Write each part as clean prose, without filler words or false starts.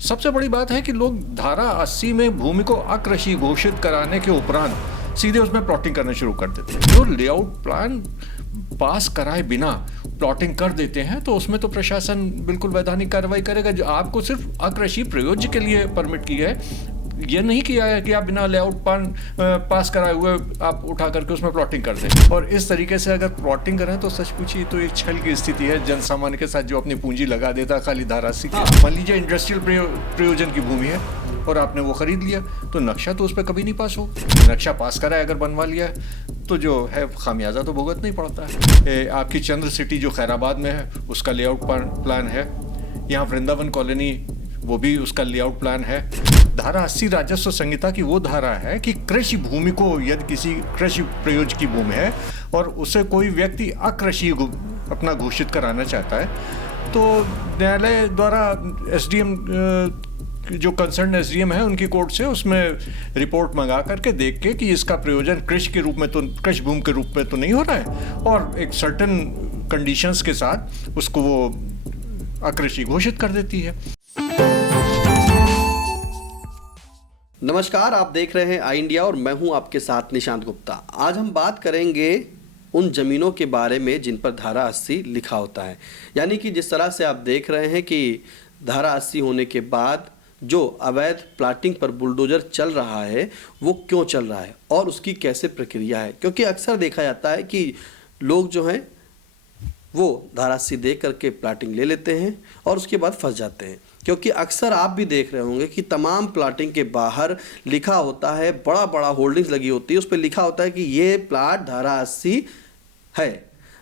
सबसे बड़ी बात है कि लोग धारा 80 में भूमि को अकृषि घोषित कराने के उपरांत सीधे उसमें प्लॉटिंग करना शुरू कर देते हैं। जो लेआउट प्लान पास कराए बिना प्लॉटिंग कर देते हैं तो उसमें तो प्रशासन बिल्कुल वैधानिक कार्रवाई करेगा। जो आपको सिर्फ अकृषि प्रयोज्य के लिए परमिट की है, ये नहीं किया है कि आप बिना लेआउट प्लान पास कराए हुए आप उठा करके उसमें प्लॉटिंग कर दें। और इस तरीके से अगर प्लॉटिंग करें तो सच पूछिए तो एक छल की स्थिति है जन सामान्य के साथ, जो अपनी पूंजी लगा देता खाली धारा 80 के। मान लीजिए इंडस्ट्रियल प्रयोजन की भूमि है और आपने वो खरीद लिया, तो नक्शा तो उस पर कभी नहीं पास हो। नक्शा पास करा है अगर बनवा लिया तो जो है खामियाजा तो भुगतना ही पड़ता है। आपकी चंद्र सिटी जो खैराबाद में है उसका लेआउट प्लान है। यहाँ वृंदावन कॉलोनी वो भी उसका लेआउट प्लान है। धारा 80 राजस्व संहिता की वो धारा है कि कृषि भूमि को यदि किसी कृषि प्रयोज्य की भूमि है और उसे कोई व्यक्ति अकृषि अपना घोषित कराना चाहता है तो न्यायालय द्वारा एसडीएम जो कंसर्न एसडीएम है उनकी कोर्ट से उसमें रिपोर्ट मंगा करके देख के कि इसका प्रयोजन कृषि के रूप में तो कृषि भूमि के रूप में तो नहीं हो रहा है और एक सर्टेन कंडीशंस के साथ उसको वो अकृषि घोषित कर देती है। नमस्कार, आप देख रहे हैं आई इंडिया और मैं हूं आपके साथ निशांत गुप्ता। आज हम बात करेंगे उन जमीनों के बारे में जिन पर धारा 80 लिखा होता है, यानी कि जिस तरह से आप देख रहे हैं कि धारा 80 होने के बाद जो अवैध प्लाटिंग पर बुलडोजर चल रहा है वो क्यों चल रहा है और उसकी कैसे प्रक्रिया है। क्योंकि अक्सर देखा जाता है कि लोग जो हैं वो धारा 80 देख करके प्लाटिंग ले लेते हैं और उसके बाद फंस जाते हैं। क्योंकि अक्सर आप भी देख रहे होंगे कि तमाम प्लाटिंग के बाहर लिखा होता है, बड़ा बड़ा होल्डिंग्स लगी होती है, उस पर लिखा होता है कि ये प्लाट धारा 80 है।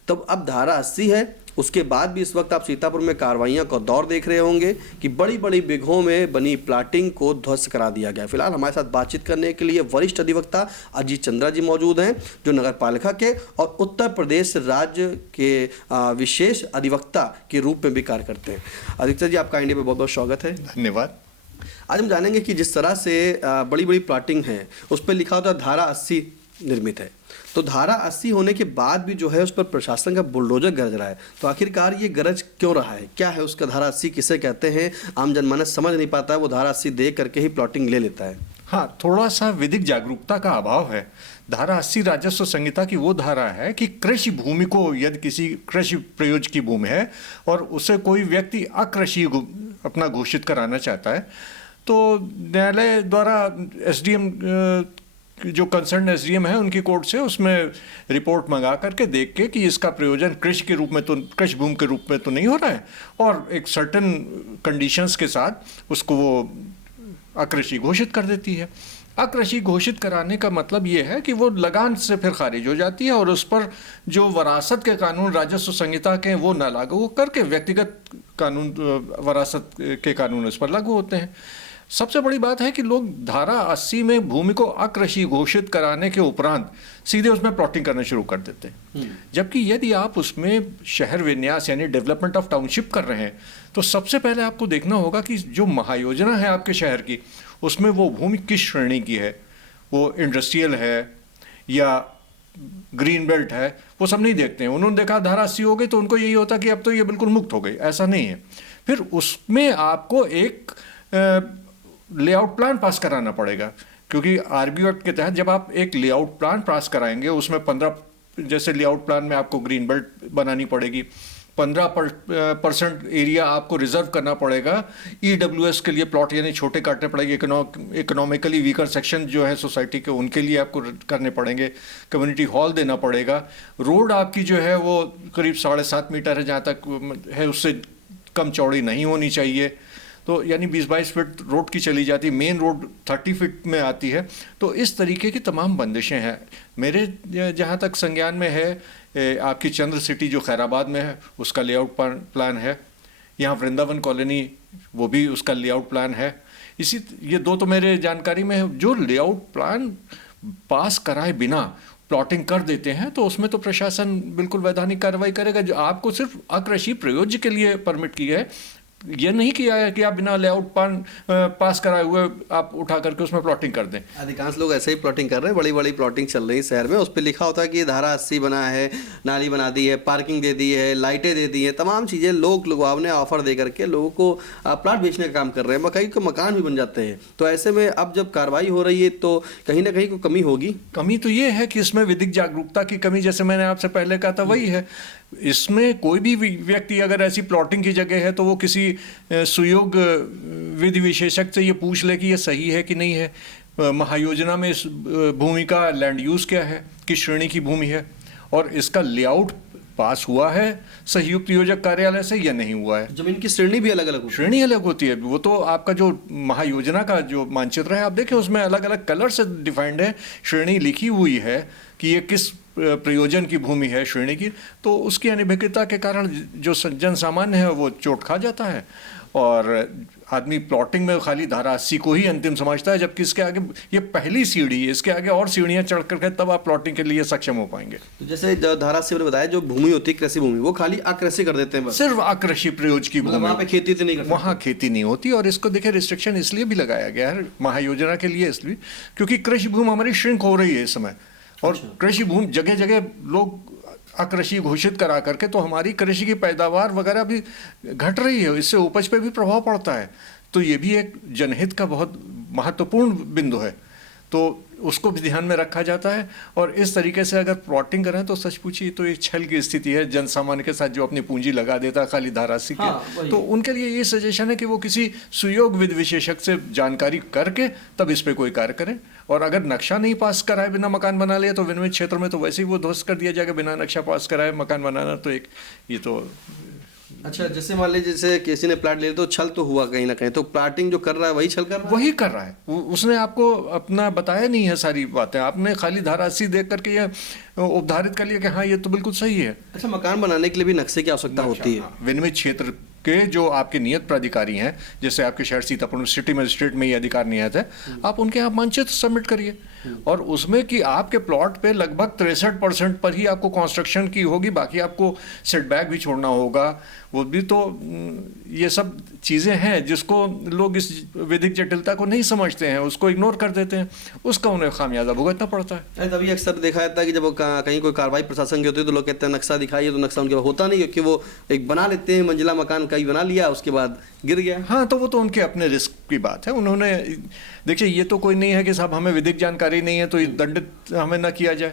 तो अब धारा 80 है, उसके बाद भी इस वक्त आप सीतापुर में कार्रवाइयों का दौर देख रहे होंगे कि बड़ी बड़ी बिघों में बनी प्लाटिंग को ध्वस्त करा दिया गया। फिलहाल हमारे साथ बातचीत करने के लिए वरिष्ठ अधिवक्ता अजीत चंद्रा जी मौजूद हैं, जो नगर पालिका के और उत्तर प्रदेश राज्य के विशेष अधिवक्ता के रूप में भी कार्य करते हैं। अधिवक्ता जी, आपका इंडिया में बहुत बहुत स्वागत है। धन्यवाद। आज हम जानेंगे कि जिस तरह से बड़ी बड़ी प्लाटिंग है उस पर लिखा होता है धारा 80 निर्मित है, तो धारा 80 होने के बाद भी जो है उस पर प्रशासन का बुलडोजर गरज रहा है। तो आखिरकार ये गरज क्यों रहा है, क्या है उसका धारा 80 किसे कहते हैं? आम जनमानस समझ नहीं पाता है, वो धारा 80 देख करके ही प्लॉटिंग ले लेता है। हाँ, थोड़ा सा विधिक जागरूकता का अभाव है। धारा 80 राजस्व संहिता की वो धारा है कि कृषि भूमि को यदि किसी कृषि प्रयोज्य की भूमि है और उसे कोई व्यक्ति अकृषि अपना घोषित कराना चाहता है तो न्यायालय द्वारा एसडीएम जो कंसर्न एसडीएम है उनकी कोर्ट से उसमें रिपोर्ट मंगा करके देख के कि इसका प्रयोजन कृषि के रूप में तो कृषि भूमि के रूप में तो नहीं हो रहा है और एक सर्टेन कंडीशंस के साथ उसको वो अकृषि घोषित कर देती है। अकृषि घोषित कराने का मतलब ये है कि वो लगान से फिर खारिज हो जाती है और उस पर जो वरासत के कानून राजस्व संहिता के वो न लागू करके व्यक्तिगत कानून वरासत के कानून उस पर लागू होते हैं। सबसे बड़ी बात है कि लोग धारा 80 में भूमि को अकृषि घोषित कराने के उपरांत सीधे उसमें प्लॉटिंग करना शुरू कर देते हैं। जबकि यदि आप उसमें शहर विन्यास यानी डेवलपमेंट ऑफ टाउनशिप कर रहे हैं तो सबसे पहले आपको देखना होगा कि जो महायोजना है आपके शहर की उसमें वो भूमि किस श्रेणी की है, वो इंडस्ट्रियल है या ग्रीन बेल्ट है, वो सब नहीं देखते हैं। उन्होंने देखा धारा 80 हो गई तो उनको यही होता कि अब तो ये बिल्कुल मुक्त हो गई, ऐसा नहीं है। फिर उसमें आपको एक लेआउट प्लान पास कराना पड़ेगा, क्योंकि आरबीओ एक्ट के तहत जब आप एक लेआउट प्लान पास कराएंगे उसमें 15 जैसे लेआउट प्लान में आपको ग्रीन बेल्ट बनानी पड़ेगी, 15% एरिया आपको रिजर्व करना पड़ेगा ईडब्ल्यूएस के लिए प्लॉट यानी छोटे काटने पड़ेंगे, इकोनॉमिकली वीकर सेक्शन जो है सोसाइटी के उनके लिए आपको करने पड़ेंगे, कम्युनिटी हॉल देना पड़ेगा, रोड आपकी जो है वो करीब 7.5 मीटर है, जहाँ तक है उससे कम चौड़ी नहीं होनी चाहिए, तो यानी 20-22 फीट रोड की चली जाती, मेन रोड 30 फीट में आती है। तो इस तरीके की तमाम बंदिशें हैं। मेरे जहाँ तक संज्ञान में है आपकी चंद्र सिटी जो खैराबाद में है उसका लेआउट प्लान है। यहाँ वृंदावन कॉलोनी वो भी उसका लेआउट प्लान है। ये दो तो मेरे जानकारी में है। जो लेआउट प्लान पास कराए बिना प्लॉटिंग कर देते हैं तो उसमें तो प्रशासन बिल्कुल वैधानिक कार्रवाई करेगा। जो आपको सिर्फ अकृषि प्रयोज्य के लिए परमिट की है, ये नहीं किया है कि आप बिना लेआउट पास कराए हुए आप उठा करके उसमें प्लॉटिंग कर दें। अधिकांश लोग ऐसे ही प्लॉटिंग कर रहे हैं, बड़ी बड़ी प्लॉटिंग चल रही है शहर में, उस पर लिखा होता है कि धारा 80 बना है, नाली बना दी है, पार्किंग दे दी है, लाइटें दे दी हैं, तमाम चीज़ें लोग ने ऑफर दे करके लोगों को प्लाट बेचने का काम कर रहे हैं, कई को मकान भी बन जाते हैं। तो ऐसे में अब जब कार्रवाई हो रही है तो कहीं ना कहीं कोई कमी होगी। कमी तो ये है कि इसमें विधिक जागरूकता की कमी, जैसे मैंने आपसे पहले कहा था, वही है। इसमें कोई भी व्यक्ति अगर ऐसी प्लॉटिंग की जगह है तो वो किसी सुयोग विधि विशेषज्ञ से ये पूछ ले कि ये सही है कि नहीं है, महायोजना में इस भूमि का लैंड यूज़ क्या है, किस श्रेणी की भूमि है, और इसका लेआउट पास हुआ है संयुक्त योजक कार्यालय से या नहीं हुआ है। जमीन की श्रेणी भी अलग अलग होती है। श्रेणी अलग होती है। वो तो आपका जो महायोजना का जो मानचित्र है आप देखें, उसमें अलग अलग कलर से डिफाइंड है, श्रेणी लिखी हुई है कि ये किस प्रयोजन की भूमि है, श्रेणी की। तो उसकी अनिभिज्ञता के कारण जो जन सामान्य है वो चोट खा जाता है, और आदमी प्लॉटिंग में खाली धारा 80 को ही अंतिम समझता है, जबकि इसके आगे ये पहली सीढ़ी है, इसके आगे और सीढ़ियां चढ़ करके तब आप प्लॉटिंग के लिए सक्षम हो पाएंगे। तो जैसे धारा 80 ने बताया, जो भूमि होती है कृषि भूमि, वो खाली अकृषि कर देते हैं बस। सिर्फ अकृषि प्रयोज की भूमि, वहाँ पे खेती तो नहीं करते, वहाँ खेती नहीं होती। और इसको देखिए रिस्ट्रिक्शन इसलिए भी लगाया गया है महायोजना के लिए, इसलिए क्योंकि कृषि भूमि हमारी श्रिंक हो रही है इस समय, और कृषि भूमि जगह जगह लोग अकृषि घोषित करा करके तो हमारी कृषि की पैदावार वगैरह भी घट रही है, इससे उपज पे भी प्रभाव पड़ता है। तो ये भी एक जनहित का बहुत महत्वपूर्ण बिंदु है, तो उसको भी ध्यान में रखा जाता है। और इस तरीके से अगर प्लॉटिंग करें तो सच पूछिए तो एक छल की स्थिति है जन सामान्य के साथ, जो अपनी पूंजी लगा देता है खाली धारा 80 के। तो उनके लिए ये सजेशन है कि वो किसी सुयोग विद विशेषज्ञ से जानकारी करके तब इस पे कोई कार्य करें। और अगर नक्शा नहीं पास कराए बिना मकान बना लिया तो विनिमित क्षेत्र में तो वैसे ही वो ध्वस्त कर दिया जाएगा। बिना नक्शा पास कराए मकान बनाना तो एक ये तो अच्छा, जैसे मान लीजिए जैसे किसी ने प्लाट ले लिया तो छल तो हुआ कहीं ना कहीं, तो प्लाटिंग जो कर रहा है वही छल कर रहा है, वही कर रहा है। उसने आपको अपना बताया नहीं है सारी बातें, आपने खाली धारा 80 देख करके ये उपधारित कर लिया कि हाँ ये तो बिल्कुल सही है। अच्छा, मकान बनाने के लिए भी नक्शे की आवश्यकता होती है। विनिमित क्षेत्र के जो आपके नियत प्राधिकारी हैं, जैसे आपके शहर सीतापुर में सिटी मजिस्ट्रेट में ये अधिकार नियत है, आप उनके यहाँ मानचित्र सबमिट करिए, और उसमें कि आपके प्लॉट पे लगभग 63% पर ही आपको कंस्ट्रक्शन की होगी, बाकी आपको सेटबैक भी छोड़ना होगा। वो भी तो ये सब चीज़ें हैं जिसको लोग इस विधिक जटिलता को नहीं समझते हैं, उसको इग्नोर कर देते हैं, उसका उन्हें खामियाजा भुगतना पड़ता है। तभी अक्सर देखा जाता है कि जब कहीं कोई कार्रवाई प्रशासन की होती है तो लोग कहते हैं नक्शा दिखाइए, तो नक्शा उनके पास होता नहीं, क्योंकि वो एक बना लेते हैं मंजिला मकान, कहीं बना लिया उसके बाद गिर गया। हाँ, तो वो तो उनके अपने रिस्क की बात है। उन्होंने देखिए, ये तो कोई नहीं है कि साहब हमें विधिक जानकारी नहीं है तो दंडित हमें ना किया जाए,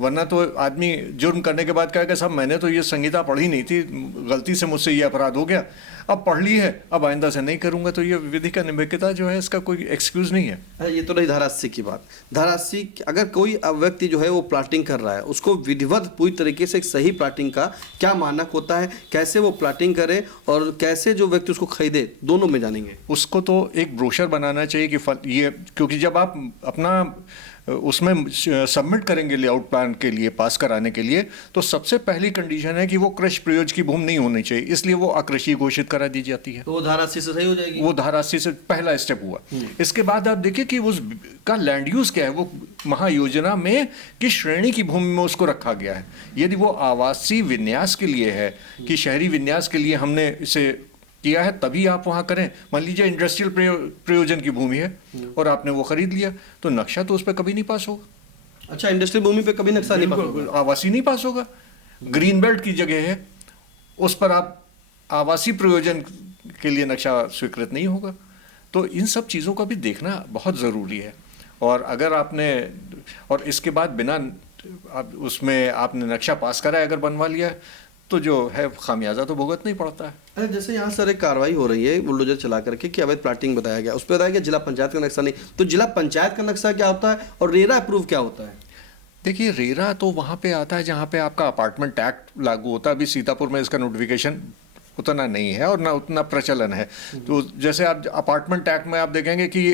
वरना तो आदमी जुर्म करने के बाद कहेगा साहब मैंने तो ये संहिता पढ़ी नहीं थी, गलती से मुझसे ये अपराध हो गया, अब पढ़ ली है, अब आइंदा से नहीं करूंगा। तो ये विधि का निम्नलिखिता जो है इसका कोई एक्सक्यूज नहीं है। ये तो रही धारा 80 की बात। धारा 80, अगर कोई व्यक्ति जो है वो प्लाटिंग कर रहा है, उसको विधिवत पूरी तरीके से एक सही प्लाटिंग का क्या मानक होता है, कैसे वो प्लाटिंग करे और कैसे जो व्यक्ति उसको खरीदे, दोनों में जानेंगे। उसको तो एक ब्रोशर बनाना चाहिए कि ये, क्योंकि जब आप अपना उसमें सबमिट करेंगे लेआउट प्लान के लिए पास कराने के लिए, तो सबसे पहली कंडीशन है कि वो कृषि प्रयोज की भूमि नहीं होनी चाहिए, इसलिए वो अकृषि घोषित करा दी जाती है। तो वो धारा 80 से सही हो जाएगी। वो धारा 80 से पहला स्टेप हुआ। इसके बाद आप देखिए कि उसका लैंड यूज क्या है, वो महायोजना में किस श्रेणी की भूमि में उसको रखा गया है। यदि वो आवासीय विन्यास के लिए है कि शहरी विन्यास के लिए हमने इसे किया है, तभी आप वहाँ करें। मान लीजिए इंडस्ट्रियल प्रयोजन की भूमि है और आपने वो खरीद लिया, तो नक्शा तो उस पर कभी नहीं पास होगा। अच्छा, इंडस्ट्रियल भूमि पे कभी नक्शा नहीं पास होगा, आवासीय नहीं पास होगा। ग्रीन बेल्ट की जगह है, उस पर आप आवासीय प्रयोजन के लिए नक्शा स्वीकृत नहीं होगा। तो इन सब चीज़ों का भी देखना बहुत ज़रूरी है। और अगर आपने, और इसके बाद बिना उसमें आपने नक्शा पास करा है, अगर बनवा लिया तो जो है खामियाजा तो भुगतना नहीं पड़ता है। अरे जैसे यहाँ सर एक कार्रवाई हो रही है बुलडोजर चला करके कि अवैध प्लाटिंग बताया गया, उस पर बताया गया जिला पंचायत का नक्शा नहीं, तो जिला पंचायत का नक्शा क्या होता है और रेरा अप्रूव क्या होता है? देखिए, रेरा तो वहाँ पे आता है जहाँ पे आपका अपार्टमेंट एक्ट लागू होता है। अभी सीतापुर में इसका नोटिफिकेशन उतना नहीं है और ना उतना प्रचलन है। तो जैसे आप अपार्टमेंट एक्ट में आप देखेंगे कि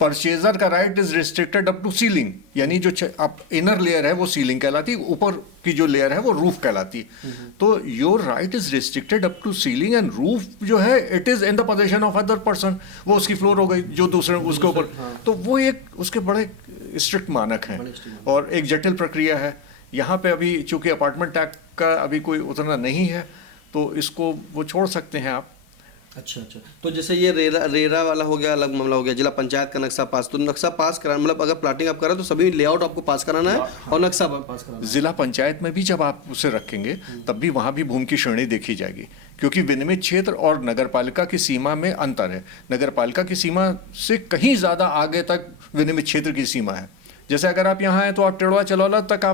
परचेजर का right is restricted up to ceiling, यानी जो आप इनर लेयर है वो सीलिंग कहलाती है, ऊपर की जो लेयर है वो रूफ कहलाती है। तो your right is restricted up to ceiling and roof जो है it is in the possession of other person, वो उसकी फ्लोर हो गई जो दूसरे उसके ऊपर। तो वो एक उसके बड़े स्ट्रिक्ट मानक हैं और एक जटिल प्रक्रिया है। यहाँ पे अभी चूंकि अपार्टमेंट एक्ट का अभी कोई उतना नहीं है तो इसको वो छोड़ सकते हैं आप। अच्छा अच्छा। तो जैसे ये रेरा रेरा वाला हो गया, अलग मामला हो गया, जिला पंचायत का नक्शा पास, तो नक्शा पास कराना मतलब अगर प्लाटिंग आप कर रहे हो तो सभी लेआउट आपको पास कराना है और नक्शा पास कराना है। जिला पंचायत में भी जब आप उसे रखेंगे तब भी वहां भी भूमि की श्रेणी देखी जाएगी, क्योंकि विनिमित क्षेत्र और नगरपालिका की सीमा में अंतर है। नगरपालिका की सीमा से कहीं ज्यादा आगे तक विनिमित क्षेत्र की सीमा है। जैसे अगर आप यहाँ हैं तो आप टेड़वा चलौला तक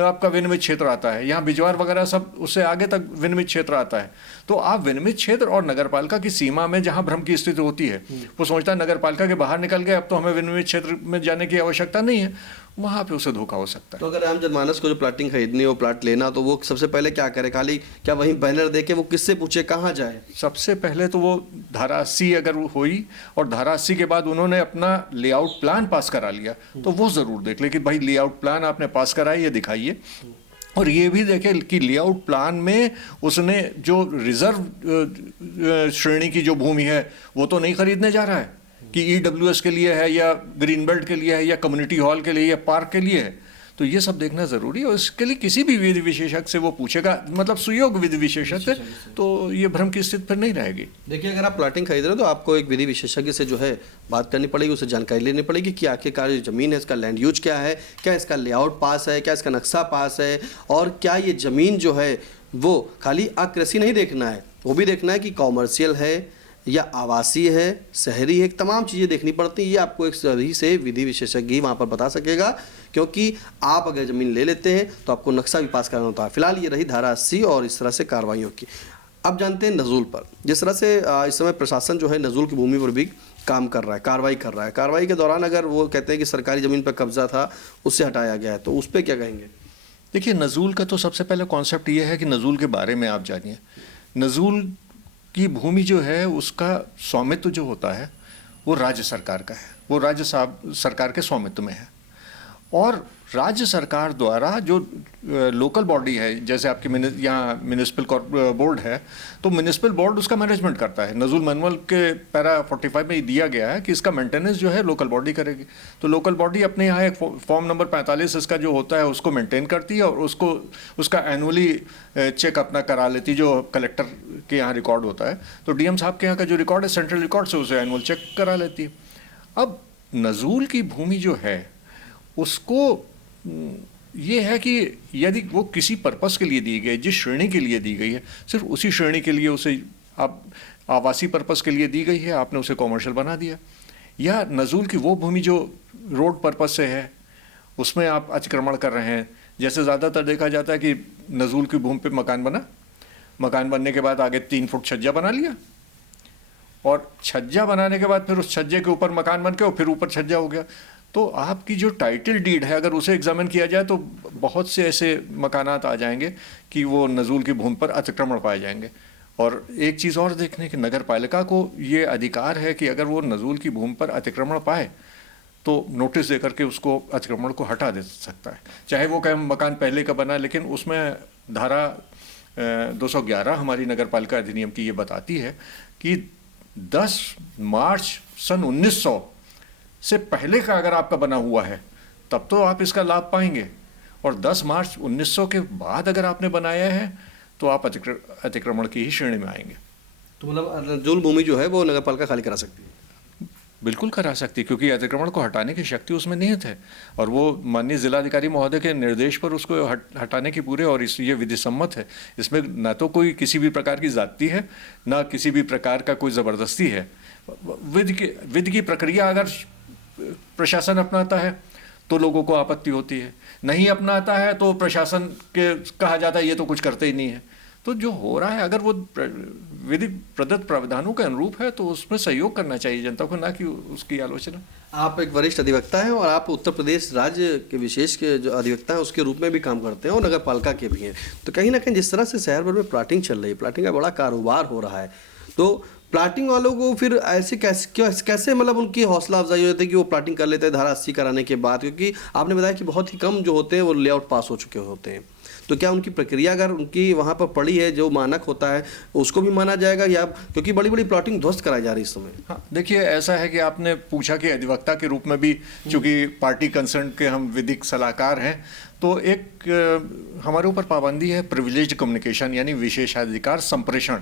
आपका विनिमित क्षेत्र आता है, यहाँ बिजवार वगैरह सब उससे आगे तक विनिमित क्षेत्र आता है। तो आप विनिमित क्षेत्र और नगरपालिका की सीमा में जहाँ भ्रम की स्थिति होती है, वो सोचता है नगरपालिका के बाहर निकल गए, अब तो हमें विनिमित क्षेत्र में जाने की आवश्यकता नहीं है, वहाँ पे उसे धोखा हो सकता है। तो अगर आम जनमानस को जो प्लाटिंग खरीदनी हो, प्लाट लेना, तो वो सबसे पहले क्या करे? खाली क्या वहीं बैनर दे के वो किससे पूछे, कहाँ जाए? सबसे पहले तो वो धारा 80 अगर वो हुई और धारा 80 के बाद उन्होंने अपना लेआउट प्लान पास करा लिया तो वो ज़रूर देख ले कि भाई लेआउट प्लान आपने पास करा है, ये दिखाइए। और ये भी देखें कि लेआउट प्लान में उसने जो रिजर्व श्रेणी की जो भूमि है वो तो नहीं खरीदने जा रहा है कि ईडब्ल्यूएस के लिए है या ग्रीन बेल्ट के लिए है या कम्युनिटी हॉल के लिए या पार्क के लिए है। तो ये सब देखना ज़रूरी है और इसके लिए किसी भी विधि विशेषज्ञ से वो पूछेगा, मतलब सुयोग्य विधि विशेषज्ञ, तो ये भ्रम की स्थिति फिर नहीं रहेगी। देखिए, अगर आप प्लाटिंग खरीद रहे हो तो आपको एक विधि विशेषज्ञ से जो है बात करनी पड़ेगी, उसे जानकारी लेनी पड़ेगी कि आखिरकार ये ज़मीन है, इसका लैंड यूज क्या है, क्या इसका लेआउट पास है, क्या इसका नक्शा पास है, और क्या ये ज़मीन जो है वो खाली आकृषि नहीं देखना है, वो भी देखना है कि कॉमर्शियल है या आवासीय है, शहरी है, तमाम चीज़ें देखनी पड़ती हैं। ये आपको एक सही से विधि विशेषज्ञ वहाँ पर बता सकेगा, क्योंकि आप अगर ज़मीन ले लेते हैं तो आपको नक्शा भी पास कराना होता है। फिलहाल ये रही धारा 80 और इस तरह से कार्रवाइयों की। अब जानते हैं नज़ूल पर। जिस तरह से इस समय प्रशासन जो है नज़ूल की भूमि पर भी काम कर रहा है, कार्रवाई कर रहा है। कार्रवाई के दौरान अगर वो कहते हैं कि सरकारी ज़मीन पर कब्जा था, उससे हटाया गया है, तो उस पर क्या कहेंगे? देखिए, नज़ूल का तो सबसे पहले कॉन्सेप्ट ये है कि नज़ूल के बारे में आप जानिए। नज़ूल की भूमि जो है उसका स्वामित्व जो होता है वो राज्य सरकार का है, वो राज्य सरकार के स्वामित्व में है। और राज्य सरकार द्वारा जो लोकल बॉडी है, जैसे आपकी यहाँ म्यूनिसिपल बोर्ड है, तो म्यूनिसिपल बोर्ड उसका मैनेजमेंट करता है। नज़ूल मैनुअल के पैरा 45 में दिया गया है कि इसका मेंटेनेंस जो है लोकल बॉडी करेगी। तो लोकल बॉडी अपने यहाँ एक फॉर्म नंबर 45 इसका जो होता है उसको मेंटेन करती है और उसका एनुअली चेक अपना करा लेती, जो कलेक्टर के यहाँ रिकॉर्ड होता है। तो डीएम साहब के यहाँ का जो रिकॉर्ड है सेंट्रल रिकॉर्ड से उसे एनुअल चेक करा लेती है। अब नज़ूल की भूमि जो है उसको ये है कि यदि वो किसी पर्पस के लिए दी गई, जिस श्रेणी के लिए दी गई है, सिर्फ उसी श्रेणी के लिए उसे आप आवासीय पर्पस के लिए दी गई है, आपने उसे कॉमर्शियल बना दिया। या नज़ूल की वो भूमि जो रोड पर्पस से है उसमें आप अतिक्रमण कर रहे हैं। जैसे ज़्यादातर देखा जाता है कि नज़ूल की भूमि पे मकान बना, मकान बनने के बाद आगे 3 फुट छज्जा बना लिया और छज्जा बनाने के बाद फिर उस छज्जे के ऊपर मकान बन के और फिर ऊपर छज्जा हो गया। तो आपकी जो टाइटल डीड है अगर उसे एग्जामिन किया जाए तो बहुत से ऐसे मकानात आ जाएंगे कि वो नज़ूल की भूमि पर अतिक्रमण पाए जाएंगे। और एक चीज़ और देखने की, नगर पालिका को ये अधिकार है कि अगर वो नज़ूल की भूमि पर अतिक्रमण पाए तो नोटिस दे करके उसको अतिक्रमण को हटा दे सकता है, चाहे वो कहीं मकान पहले का बना। लेकिन उसमें धारा 211 हमारी नगर पालिका अधिनियम की ये बताती है कि 10 मार्च सन 1900 से पहले का अगर आपका बना हुआ है तब तो आप इसका लाभ पाएंगे, और 10 मार्च 1900 के बाद अगर आपने बनाया है तो आप अतिक्रमण की ही श्रेणी में आएंगे। तो मतलब नज़ूल भूमि जो है वो नगर पालिका खाली करा सकती है? बिल्कुल करा सकती है, क्योंकि अतिक्रमण को हटाने की शक्ति उसमें निहित है और वो माननीय जिलाधिकारी महोदय के निर्देश पर उसको हटाने की पूरे, और ये विधि सम्मत है। इसमें ना तो कोई किसी भी प्रकार की जाति है, ना किसी भी प्रकार का कोई ज़बरदस्ती है। विधि की प्रक्रिया अगर प्रशासन अपनाता है तो लोगों को आपत्ति होती है, नहीं अपनाता है तो प्रशासन के कहा जाता है ये तो कुछ करते ही नहीं है। तो जो हो रहा है अगर वो विधि प्रदत्त प्रावधानों के अनुरूप है तो उसमें सहयोग करना चाहिए जनता को, ना कि उसकी आलोचना। आप एक वरिष्ठ अधिवक्ता हैं और आप उत्तर प्रदेश राज्य के विशेष के जो अधिवक्ता हैं उसके रूप में भी काम करते हैं और नगर पालिका के भी हैं। तो कहीं ना कहीं जिस तरह से शहर भर में प्लाटिंग चल रही है, प्लाटिंग का बड़ा कारोबार हो रहा है, तो प्लाटिंग वालों को फिर ऐसे कैसे मतलब उनकी हौसला अफजाई हो जाती है कि वो प्लाटिंग कर लेते हैं धारा 80 कराने के बाद? क्योंकि आपने बताया कि बहुत ही कम जो होते हैं वो लेआउट पास हो चुके होते हैं। तो क्या उनकी प्रक्रिया अगर उनकी वहाँ पर पड़ी है, जो मानक होता है उसको भी माना जाएगा या? क्योंकि बड़ी बड़ी प्लॉटिंग ध्वस्त कराई जा रही है इस समय। हाँ, देखिए ऐसा है कि आपने पूछा कि अधिवक्ता के रूप में भी, चूँकि पार्टी कंसर्न के हम विधिक सलाहकार हैं, तो एक हमारे ऊपर पाबंदी है प्रिविलेज्ड कम्युनिकेशन यानी विशेषाधिकार संप्रेषण।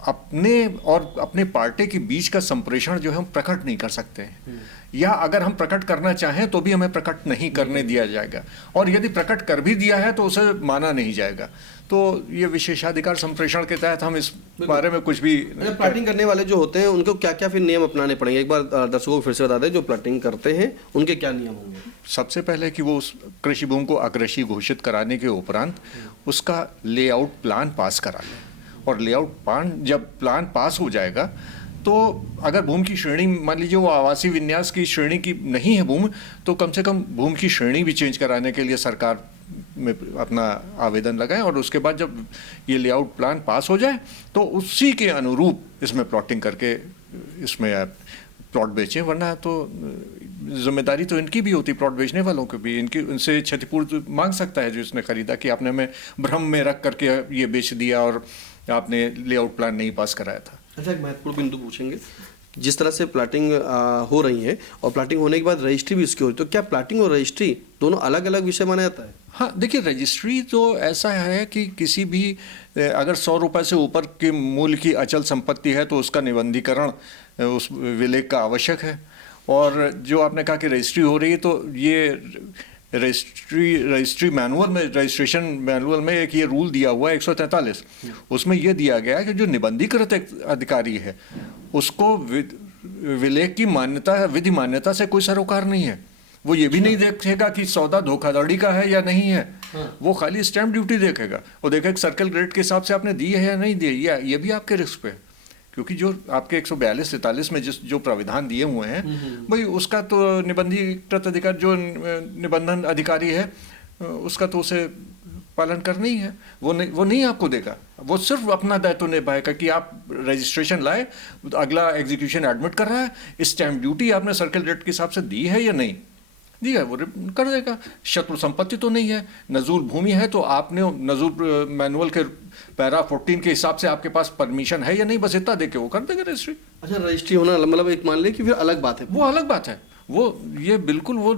अपने और अपने पार्टी के बीच का संप्रेषण जो है हम प्रकट नहीं कर सकते हैं, या अगर हम प्रकट करना चाहें तो भी हमें प्रकट नहीं करने दिया जाएगा, और यदि प्रकट कर भी दिया है तो उसे माना नहीं जाएगा। तो ये विशेषाधिकार संप्रेषण के तहत हम इस बारे में कुछ भी प्लॉटिंग करने वाले जो होते हैं उनको क्या क्या फिर नियम अपनाने पड़ेंगे, एक बार दर्शकों को फिर से बता दें जो प्लॉटिंग करते हैं उनके क्या नियम होंगे। सबसे पहले कि वो उस कृषि भूमि को अकृषि घोषित कराने के उपरांत उसका लेआउट प्लान पास करा लें, और लेआउट प्लान जब प्लान पास हो जाएगा तो अगर भूमि की श्रेणी, मान लीजिए वो आवासीय विन्यास की श्रेणी की नहीं है भूमि, तो कम से कम भूमि की श्रेणी भी चेंज कराने के लिए सरकार में अपना आवेदन लगाएं, और उसके बाद जब ये लेआउट प्लान पास हो जाए तो उसी के अनुरूप इसमें प्लॉटिंग करके इसमें प्लॉट बेचें। वरना तो जिम्मेदारी तो इनकी भी होती, प्लॉट बेचने वालों की भी, इनकी उनसे क्षतिपूर्ति मांग सकता है जो इसने खरीदा कि आपने हमें भ्रम में रख करके ये बेच दिया और आपने लेआउट प्लान नहीं पास कराया था। अच्छा, एक महत्वपूर्ण बिंदु पूछेंगे, जिस तरह से प्लाटिंग हो रही है और प्लाटिंग होने के बाद रजिस्ट्री भी उसकी हो रही है, तो क्या प्लाटिंग और रजिस्ट्री दोनों अलग अलग विषय माना जाता है? हाँ, देखिए रजिस्ट्री तो ऐसा है कि किसी भी अगर 100 रुपये से ऊपर के मूल्य की अचल संपत्ति है तो उसका निबंधीकरण उस विलेख का आवश्यक है। और जो आपने कहा कि रजिस्ट्री हो रही है, तो ये रजिस्ट्री मैनुअल में, रजिस्ट्रेशन मैनुअल में एक ये रूल दिया हुआ है 143, उसमें ये दिया गया है कि जो निबंधीकृत अधिकारी है उसको विलेख की मान्यता, विधि मान्यता से कोई सरोकार नहीं है। वो ये भी नहीं देखेगा कि सौदा धोखाधड़ी का है या नहीं है, वो खाली स्टैंप ड्यूटी देखेगा, वो देखेगा सर्कल रेट के हिसाब से आपने दी है या नहीं दी है, ये भी आपके रिस्क पे है। क्योंकि जो आपके 142-43 में जो प्राविधान दिए हुए हैं भाई, उसका तो निबंधीकृत अधिकारी, जो निबंधन अधिकारी है, उसका तो उसे पालन करना ही है, वो नहीं आपको देगा, वो सिर्फ अपना दायित्व निभाएगा कि आप रजिस्ट्रेशन लाए, अगला एग्जीक्यूशन एडमिट कर रहा है, स्टैंप ड्यूटी आपने सर्कल रेट के हिसाब से दी है या नहीं दी है, वो कर देगा। शत्रु संपत्ति तो नहीं है, नजूर भूमि है तो आपने नजूर मैनुअल के पैरा 14 के हिसाब से आपके पास परमिशन है या नहीं, बस इतना देके वो कर देगा रजिस्ट्री। अच्छा, रजिस्ट्री होना मतलब एक मान ले कि फिर अलग बात है, वो अलग बात है, वो ये बिल्कुल वो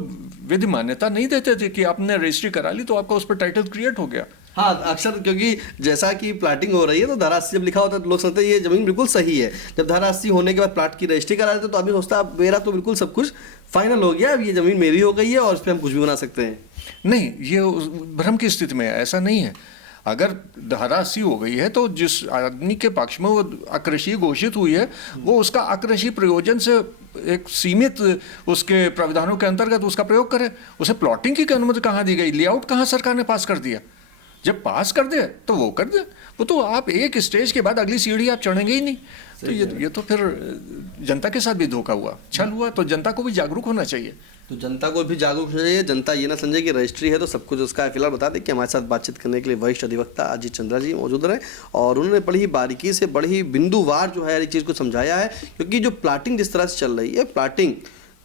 विधि मान्यता नहीं देते थे कि आपने रजिस्ट्री करा ली तो आपका उस पर टाइटल क्रिएट हो गया। हाँ, अक्सर क्योंकि जैसा कि प्लाटिंग हो रही है तो धारा 80 जब लिखा होता है तो लोग सोचते हैं ये जमीन बिल्कुल सही है। जब धारा 80 होने के बाद प्लाट की रजिस्ट्री करा देते तो आदमी सोचता है मेरा तो बिल्कुल सब कुछ फाइनल हो गया, अब ये जमीन मेरी हो गई है और इस पर हम कुछ भी बना सकते हैं। नहीं, ये भ्रम की स्थिति में है, ऐसा नहीं है। अगर धारा 80 हो गई है तो जिस आदमी के पक्ष में वो अकृषि घोषित हुई है वो उसका अकृषि प्रयोजन से एक सीमित उसके प्रावधानों के अंतर्गत उसका प्रयोग करे। उसे प्लॉटिंग की अनुमति कहाँ दी गई? लेआउट कहाँ सरकार ने पास कर दिया? जब पास कर दे तो वो कर दे, वो तो आप एक स्टेज के बाद अगली सीढ़ी आप चढ़ेंगे ही नहीं। तो ये तो फिर जनता के साथ भी धोखा हुआ, छल हुआ। तो जनता को भी जागरूक होना चाहिए। तो जनता को भी जागरूक होना चाहिए, जनता ये ना समझे कि रजिस्ट्री है तो सब कुछ उसका है। फिलहाल बता दें कि हमारे साथ बातचीत करने के लिए वरिष्ठ अधिवक्ता अजीत चंद्रा जी मौजूद रहे और उन्होंने बड़ी ही बारीकी से, बड़ी ही बिंदुवार जो है इस चीज़ को समझाया है। क्योंकि जो प्लाटिंग जिस तरह से चल रही है, प्लाटिंग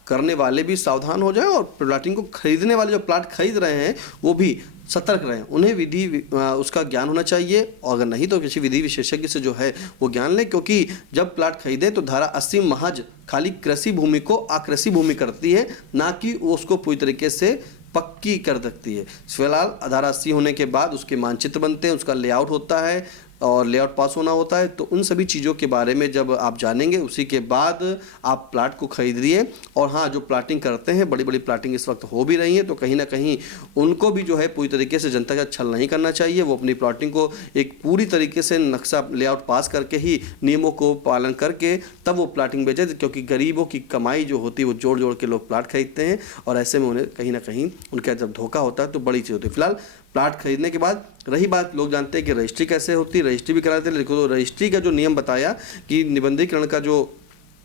करने वाले भी सावधान हो जाएं और प्लाटिंग को खरीदने वाले जो प्लाट खरीद रहे हैं वो भी सतर्क रहें। उन्हें विधि उसका ज्ञान होना चाहिए और अगर नहीं तो किसी विधि विशेषज्ञ से जो है वो ज्ञान लें। क्योंकि जब प्लाट खरीदें तो धारा 80 महज खाली कृषि भूमि को अकृषि भूमि करती है, ना कि उसको पूरी तरीके से पक्की कर सकती है। फिलहाल धारा 80 होने के बाद उसके मानचित्र बनते हैं, उसका लेआउट होता है और लेआउट पास होना होता है। तो उन सभी चीज़ों के बारे में जब आप जानेंगे उसी के बाद आप प्लाट को खरीदिए। और हाँ, जो प्लाटिंग करते हैं, बड़ी बड़ी प्लाटिंग इस वक्त हो भी रही है, तो कहीं ना कहीं उनको भी जो है पूरी तरीके से जनता का छल नहीं करना चाहिए। वो अपनी प्लाटिंग को एक पूरी तरीके से नक्शा लेआउट पास करके ही नियमों को पालन करके तब वो प्लाटिंग बेचे। क्योंकि गरीबों की कमाई जो होती है वो जोड़ जोड़ के लोग प्लाट खरीदते हैं और ऐसे में उन्हें कहीं ना कहीं उनका जब धोखा होता है तो बड़ी चीज़ होती है। फिलहाल प्लाट खरीदने के बाद रही बात, लोग जानते हैं कि रजिस्ट्री कैसे होती है, रजिस्ट्री भी कराते हैं। लेकिन तो रजिस्ट्री का जो नियम बताया कि निबंधीकरण का जो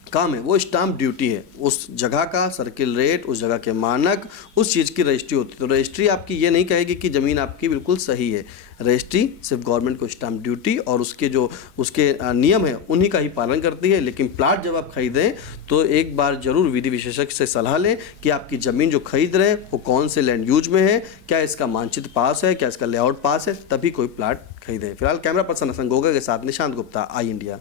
काम है वो स्टाम्प ड्यूटी है, उस जगह का सर्किल रेट, उस जगह के मानक, उस चीज़ की रजिस्ट्री होती है। तो रजिस्ट्री आपकी ये नहीं कहेगी कि ज़मीन आपकी बिल्कुल सही है। रजिस्ट्री सिर्फ गवर्नमेंट को स्टाम्प ड्यूटी और उसके नियम है उन्हीं का ही पालन करती है। लेकिन प्लाट जब आप खरीदें तो एक बार जरूर विधि विशेषज्ञ से सलाह लें कि आपकी ज़मीन जो खरीद रहे हैं वो कौन से लैंड यूज में है, क्या इसका मानचित्र पास है, क्या इसका लेआउट पास है, तभी कोई प्लाट खरीदें। फिलहाल कैमरा पर्सन हसन गोगा के साथ निशांत गुप्ता, आई इंडिया।